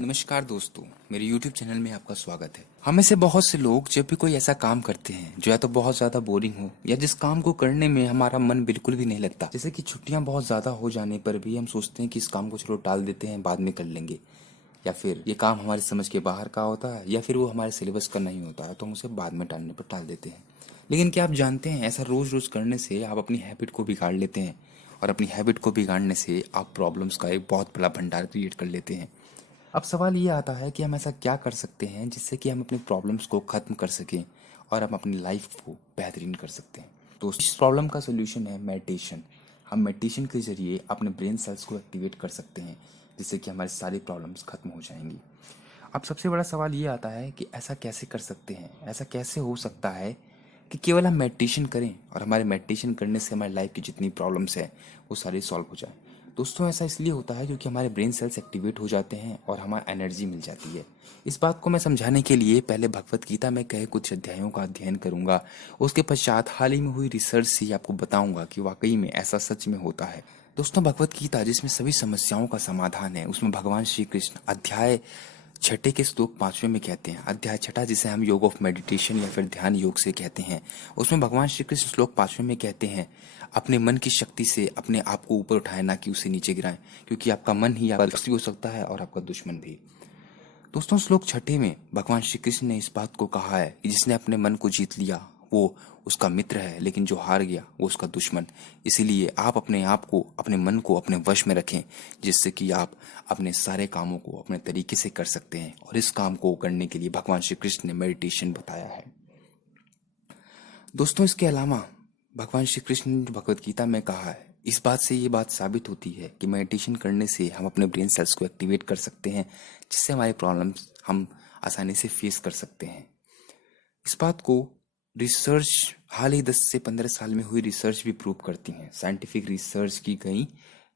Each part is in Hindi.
नमस्कार दोस्तों, मेरे YouTube चैनल में आपका स्वागत है। हम में से बहुत से लोग जब भी कोई ऐसा काम करते हैं जो या तो बहुत ज़्यादा बोरिंग हो या जिस काम को करने में हमारा मन बिल्कुल भी नहीं लगता, जैसे कि छुट्टियां बहुत ज़्यादा हो जाने पर भी हम सोचते हैं कि इस काम को चलो टाल देते हैं, बाद में कर लेंगे, या फिर ये काम हमारे समझ के बाहर का होता है या फिर वो हमारे सिलेबस का नहीं होता है तो हम उसे बाद में टालने पर टाल देते हैं। लेकिन क्या आप जानते हैं, ऐसा रोज़ रोज़ करने से आप अपनी हैबिट को बिगाड़ लेते हैं, और अपनी हैबिट को बिगाड़ने से आप प्रॉब्लम्स का एक बहुत बड़ा भंडार क्रिएट कर लेते हैं। अब सवाल ये आता है कि हम ऐसा क्या कर सकते हैं जिससे कि हम अपनी प्रॉब्लम्स को ख़त्म कर सकें और हम अपनी लाइफ को बेहतरीन कर सकते हैं। तो इस प्रॉब्लम का सोल्यूशन है मेडिटेशन। हम मेडिटेशन के ज़रिए अपने ब्रेन सेल्स को एक्टिवेट कर सकते हैं जिससे कि हमारी सारी प्रॉब्लम्स ख़त्म हो जाएंगी। अब सबसे बड़ा सवाल ये आता है कि ऐसा कैसे कर सकते हैं, ऐसा कैसे हो सकता है कि केवल हम मेडिटेशन करें और हमारे मेडिटेशन करने से हमारी लाइफ की जितनी प्रॉब्लम्स है वो सारी सॉल्व हो जाए। दोस्तों, ऐसा इसलिए होता है क्योंकि हमारे ब्रेन सेल्स एक्टिवेट हो जाते हैं और हमारा एनर्जी मिल जाती है। इस बात को मैं समझाने के लिए पहले भगवत गीता में कहे कुछ अध्यायों का अध्ययन करूंगा। उसके पश्चात हाल ही में हुई रिसर्च से आपको बताऊंगा कि वाकई में ऐसा सच में होता है। दोस्तों, भगवत गीता जिसमें सभी समस्याओं का समाधान है, उसमें भगवान श्री कृष्ण अध्याय छठे के श्लोक 5वें में कहते हैं, अध्याय छठा जिसे हम योग ऑफ मेडिटेशन या फिर ध्यान योग से कहते हैं, उसमें भगवान श्री कृष्ण श्लोक 5वें में कहते हैं, अपने मन की शक्ति से अपने आप को ऊपर उठाएं, ना कि उसे नीचे गिराएं, क्योंकि आपका मन ही आपका दोस्त भी हो सकता है और आपका दुश्मन भी। दोस्तों, श्लोक छठे में भगवान श्री कृष्ण ने इस बात को कहा है कि जिसने अपने मन को जीत लिया वो उसका मित्र है, लेकिन जो हार गया वो उसका दुश्मन। इसीलिए आप अपने आप को, अपने मन को अपने वश में रखें, जिससे कि आप अपने सारे कामों को अपने तरीके से कर सकते हैं। और इस काम को करने के लिए भगवान श्री कृष्ण ने मेडिटेशन बताया है। दोस्तों, इसके अलावा भगवान श्री कृष्ण ने भगवत गीता में कहा है, इस बात से ये बात साबित होती है कि मेडिटेशन करने से हम अपने ब्रेन सेल्स को एक्टिवेट कर सकते हैं, जिससे हमारे प्रॉब्लम्स हम आसानी से फेस कर सकते हैं। इस बात को रिसर्च हाल ही 10 से 15 साल में हुई रिसर्च भी प्रूव करती हैं। साइंटिफिक रिसर्च की गई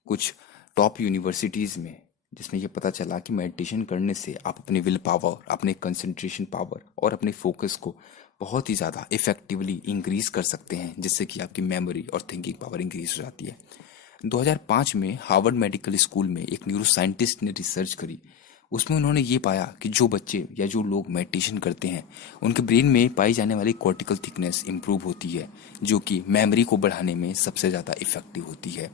कुछ टॉप यूनिवर्सिटीज़ में, जिसमें यह पता चला कि मेडिटेशन करने से आप अपनी विल पावर, अपने कंसंट्रेशन पावर और अपने फोकस को बहुत ही ज़्यादा इफेक्टिवली इंक्रीज कर सकते हैं, जिससे कि आपकी मेमोरी और थिंकिंग पावर इंक्रीज हो जाती है। 2005 में हार्वर्ड मेडिकल स्कूल में एक न्यूरो साइंटिस्ट ने रिसर्च करी। उसमें उन्होंने ये पाया कि जो बच्चे या जो लोग मेडिटेशन करते हैं उनके ब्रेन में पाई जाने वाली कॉर्टिकल थिकनेस इंप्रूव होती है, जो कि मेमोरी को बढ़ाने में सबसे ज़्यादा इफेक्टिव होती है।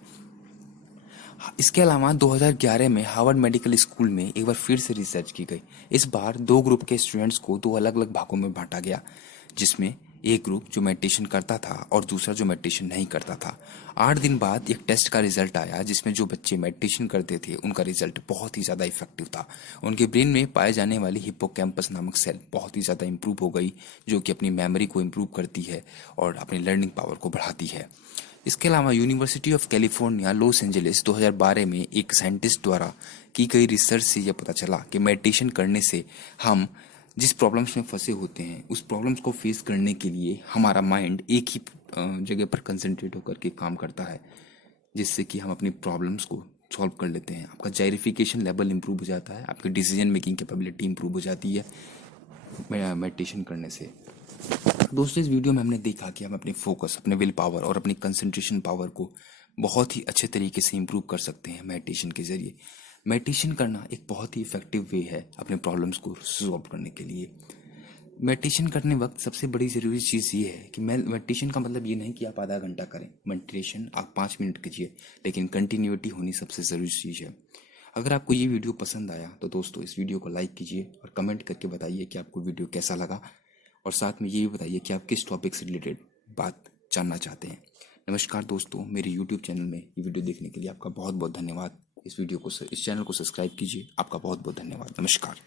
इसके अलावा 2011 में हार्वर्ड मेडिकल स्कूल में एक बार फिर से रिसर्च की गई। इस बार दो ग्रुप के स्टूडेंट्स को दो अलग अलग भागों में बांटा गया, जिसमें एक ग्रुप जो मेडिटेशन करता था और दूसरा जो मेडिटेशन नहीं करता था। 8 दिन बाद एक टेस्ट का रिजल्ट आया, जिसमें जो बच्चे मेडिटेशन करते थे उनका रिजल्ट बहुत ही ज़्यादा इफेक्टिव था। उनके ब्रेन में पाए जाने वाली हिप्पोकैम्पस नामक सेल बहुत ही ज़्यादा इंप्रूव हो गई, जो कि अपनी मेमोरी को इंप्रूव करती है और अपनी लर्निंग पावर को बढ़ाती है। इसके अलावा university of California Los Angeles 2012 में एक साइंटिस्ट द्वारा की गई रिसर्च से यह पता चला कि मेडिटेशन करने से हम जिस प्रॉब्लम्स में फंसे होते हैं उस प्रॉब्लम्स को फेस करने के लिए हमारा माइंड एक ही जगह पर कंसंट्रेट होकर के काम करता है, जिससे कि हम अपनी प्रॉब्लम्स को सॉल्व कर लेते हैं। आपका जायरिफिकेशन लेवल इंप्रूव हो जाता है, आपकी डिसीजन मेकिंग कैपेबिलिटी इंप्रूव हो जाती है मेडिटेशन करने से। दोस्तों, इस वीडियो में हमने देखा कि हम अपने फोकस, अपने विल पावर और अपनी कंसंट्रेशन पावर को बहुत ही अच्छे तरीके से इंप्रूव कर सकते हैं मेडिटेशन के जरिए। मेडिटेशन करना एक बहुत ही इफेक्टिव वे है अपने प्रॉब्लम्स को सॉल्व करने के लिए। मेडिटेशन करने वक्त सबसे बड़ी ज़रूरी चीज़ ये है कि मेडिटेशन का मतलब ये नहीं कि आप आधा घंटा करें। मेडिटेशन आप 5 मिनट कीजिए, लेकिन कंटिन्यूटी होनी सबसे ज़रूरी चीज़ है। अगर आपको ये वीडियो पसंद आया तो दोस्तों इस वीडियो को लाइक कीजिए और कमेंट करके बताइए कि आपको वीडियो कैसा लगा, और साथ में ये भी बताइए कि आप किस टॉपिक से रिलेटेड बात जानना चाहते हैं। नमस्कार दोस्तों, मेरे YouTube चैनल में ये वीडियो देखने के लिए आपका बहुत बहुत धन्यवाद। इस चैनल को सब्सक्राइब कीजिए। आपका बहुत बहुत धन्यवाद। नमस्कार।